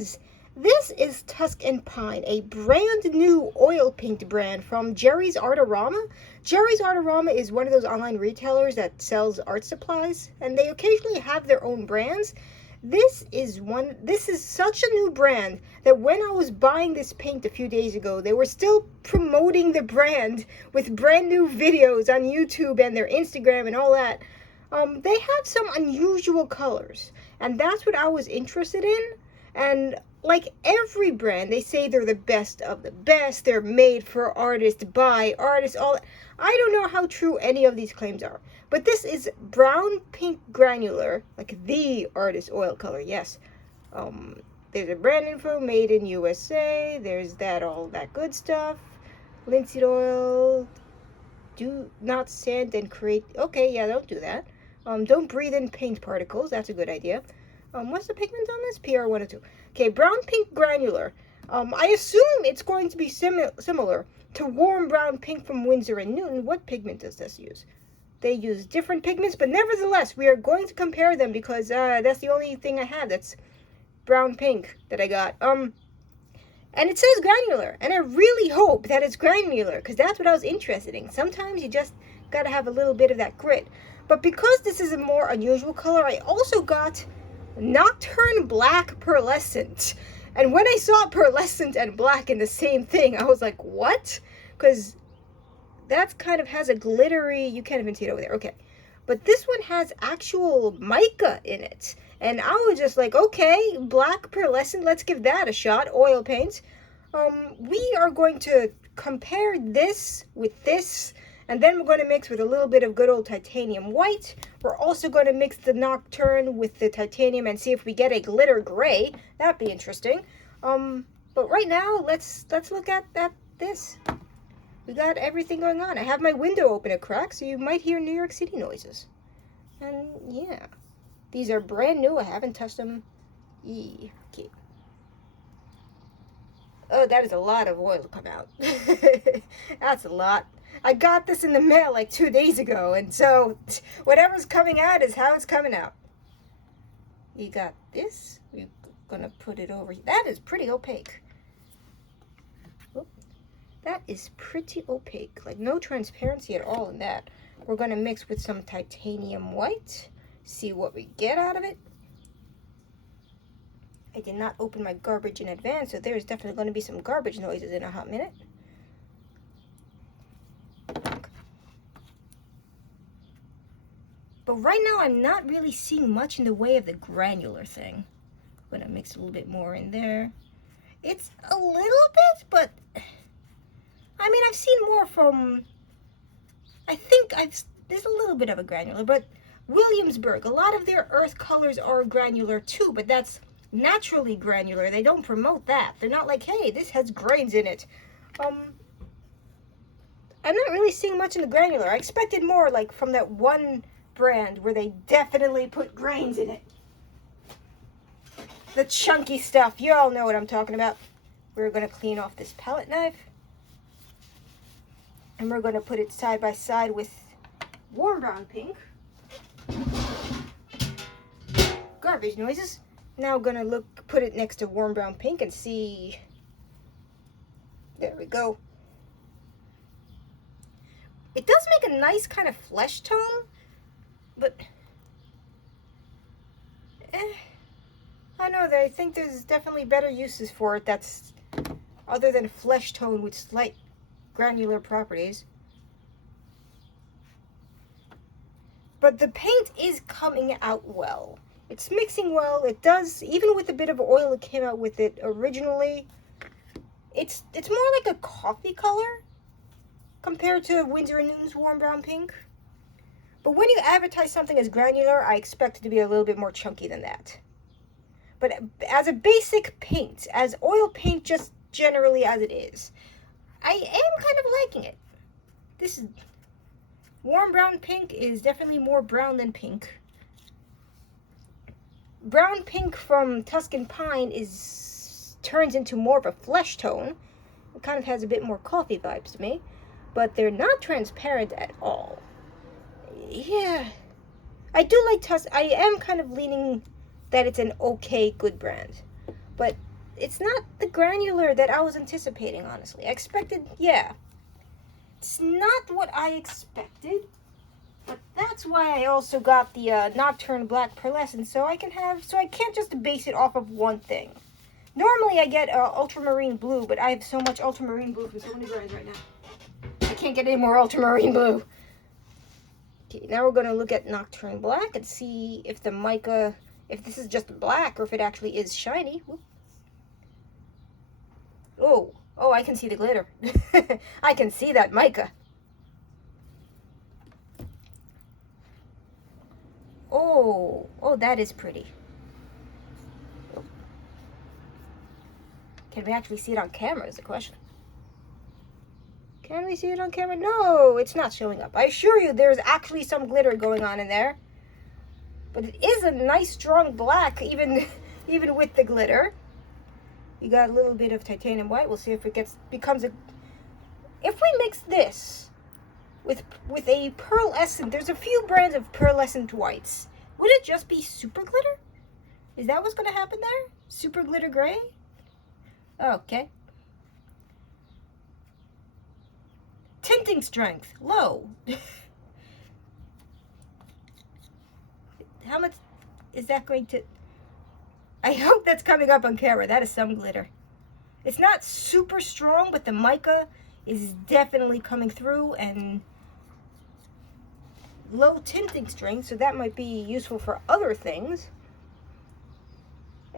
friends, this is Tusk and Pine, a brand new oil paint brand from Jerry's Artorama. Jerry's Artorama is one of those online retailers that sells art supplies, and they occasionally have their own brands. This is such a new brand that when I was buying this paint a few days ago, they were still promoting the brand with brand new videos on YouTube and their Instagram and all that. They have some unusual colors, and that's what I was interested in. And like every brand, they say they're the best of the best. They're made for artists, by artists, all that. I don't know how true any of these claims are. But this is brown pink granular, like the artist oil color, yes. There's a brand info, made in USA. There's all that good stuff. Linseed oil. Do not sand and create. Okay, yeah, don't do that. Don't breathe in paint particles. That's a good idea. What's the pigment on this? PR102. Okay, brown pink granular. I assume it's going to be similar to warm brown pink from Winsor & Newton. What pigment does this use? They use different pigments, but nevertheless, we are going to compare them because that's the only thing I have that's brown pink that I got. And it says granular, and I really hope that it's granular because that's what I was interested in. Sometimes you just got to have a little bit of that grit. But because this is a more unusual color, I also got Nocturn Black Pearlescent. And when I saw pearlescent and black in the same thing, I was like, what? Because that kind of has a glittery, you can't even see it over there, okay. But this one has actual mica in it. And I was just like, okay, black pearlescent, let's give that a shot, oil paint. We are going to compare this with this, and then we're going to mix with a little bit of good old titanium white. We're also going to mix the Nocturne with the titanium and see if we get a glitter gray. That'd be interesting. But right now, let's look at this. We got everything going on. I have my window open a crack, so you might hear New York City noises. And yeah, these are brand new. I haven't touched them. Okay. Oh, that is a lot of oil to come out. That's a lot. I got this in the mail like 2 days ago, and so whatever's coming out is how it's coming out. You got this. We're gonna put it over here. That is pretty opaque. That is pretty opaque, like no transparency at all in that. We're gonna mix with some titanium white, see what we get out of it. I did not open my garbage in advance, so there's definitely gonna be some garbage noises in a hot minute. But right now, I'm not really seeing much in the way of the granular thing. I'm gonna mix a little bit more in there. It's a little bit, but I mean, I've seen more from, there's a little bit of a granular, but Williamsburg, a lot of their earth colors are granular too, but that's naturally granular. They don't promote that. They're not like, hey, this has grains in it. I'm not really seeing much in the granular. I expected more like from that one brand where they definitely put grains in it. The chunky stuff. You all know what I'm talking about. We're going to clean off this palette knife. And we're going to put it side by side with warm brown pink. Garbage noises. Now I'm going to put it next to warm brown pink and see. There we go. It does make a nice kind of flesh tone, but I know that I think there's definitely better uses for it that's other than flesh tone with slight granular properties. But the paint is coming out well. It's mixing well. It does, even with a bit of oil that came out with it originally. It's more like a coffee color compared to Winsor & Newton's warm brown pink. But when you advertise something as granular, I expect it to be a little bit more chunky than that. But as a basic paint, as oil paint just generally as it is, I am kind of liking it. This is warm brown pink is definitely more brown than pink. Brown pink from Tusk and Pine turns into more of a flesh tone. It kind of has a bit more coffee vibes to me, but they're not transparent at all. Yeah, I do like Tusk. I am kind of leaning that it's an okay, good brand. But it's not the granular that I was anticipating, honestly. I expected, yeah. It's not what I expected. But that's why I also got the Nocturn Black Pearlescent, so I can't just base it off of one thing. Normally I get ultramarine blue, but I have so much ultramarine blue from so many brands right now. I can't get any more ultramarine blue. Okay, now we're going to look at Nocturne Black and see if the mica, if this is just black or if it actually is shiny. Oh, I can see the glitter. I can see that mica. Oh, that is pretty. Can we actually see it on camera is the question. Can we see it on camera? No, it's not showing up. I assure you there's actually some glitter going on in there. But it is a nice strong black, even with the glitter. You got a little bit of titanium white. We'll see if it becomes a... If we mix this with a pearlescent, there's a few brands of pearlescent whites. Would it just be super glitter? Is that what's going to happen there? Super glitter gray? Okay. Tinting strength, low. How much is that going to... I hope that's coming up on camera. That is some glitter. It's not super strong, but the mica is definitely coming through, and low tinting strength, so that might be useful for other things.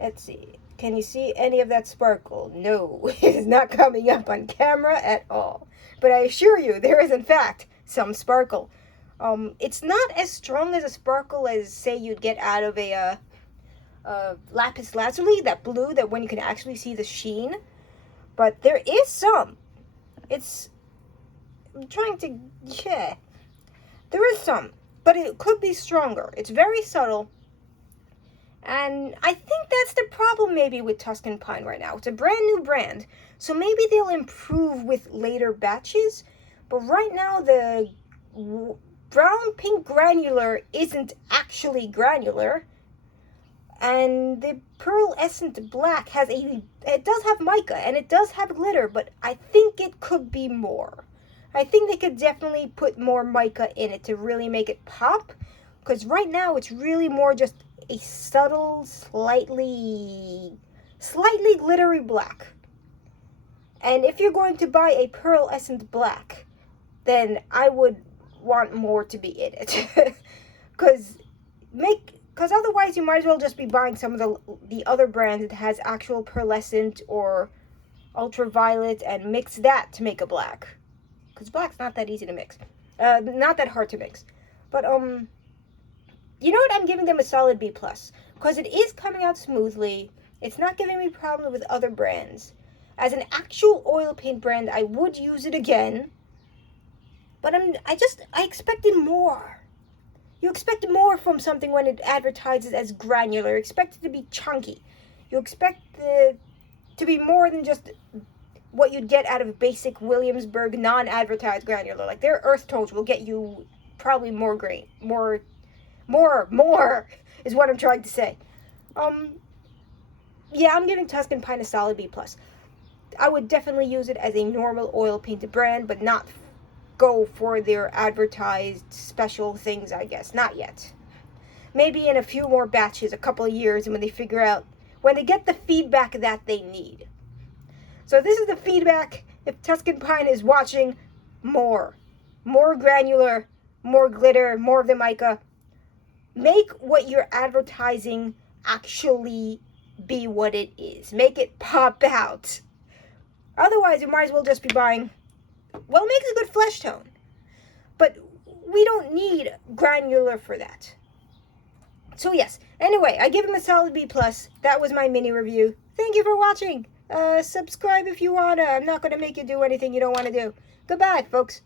Let's see. Can you see any of that sparkle? No, it is not coming up on camera at all. But I assure you, there is in fact some sparkle. It's not as strong as a sparkle as, say, you'd get out of a lapis lazuli, that blue, that when you can actually see the sheen. But there is some. I'm trying to, yeah. There is some, but it could be stronger. It's very subtle. And I think that's the problem maybe with Tusk and Pine right now. It's a brand new brand, so maybe they'll improve with later batches. But right now, the brown pink granular isn't actually granular. And the pearlescent black it does have mica and it does have glitter, but I think it could be more. I think they could definitely put more mica in it to really make it pop. Because right now it's really more just a subtle, slightly glittery black. And if you're going to buy a pearlescent black, then I would want more to be in it. Because otherwise you might as well just be buying some of the other brands that has actual pearlescent or ultraviolet and mix that to make a black. Because black's not that easy to mix. Not that hard to mix. But, you know what? I'm giving them a solid B+. Because it is coming out smoothly. It's not giving me problems with other brands. As an actual oil paint brand, I would use it again. But I expected more. You expect more from something when it advertises as granular. You expect it to be chunky. You expect it to be more than just what you'd get out of basic Williamsburg non-advertised granular. Like, their earth tones will get you probably more grain. More is what I'm trying to say. Yeah, I'm giving Tusk and Pine a solid B+. I would definitely use it as a normal oil painted brand, but not go for their advertised special things, I guess. Not yet. Maybe in a few more batches, a couple of years, and when they get the feedback that they need. So this is the feedback. If Tusk and Pine is watching, more granular, more glitter, more of the mica. Make what you're advertising actually be what it is. Make it pop out. Otherwise, you might as well just be buying, well, it makes a good flesh tone. But we don't need granular for that. So yes, anyway, I give him a solid B+. That was my mini review. Thank you for watching. Subscribe if you wanna. I'm not gonna make you do anything you don't want to do. Goodbye, folks.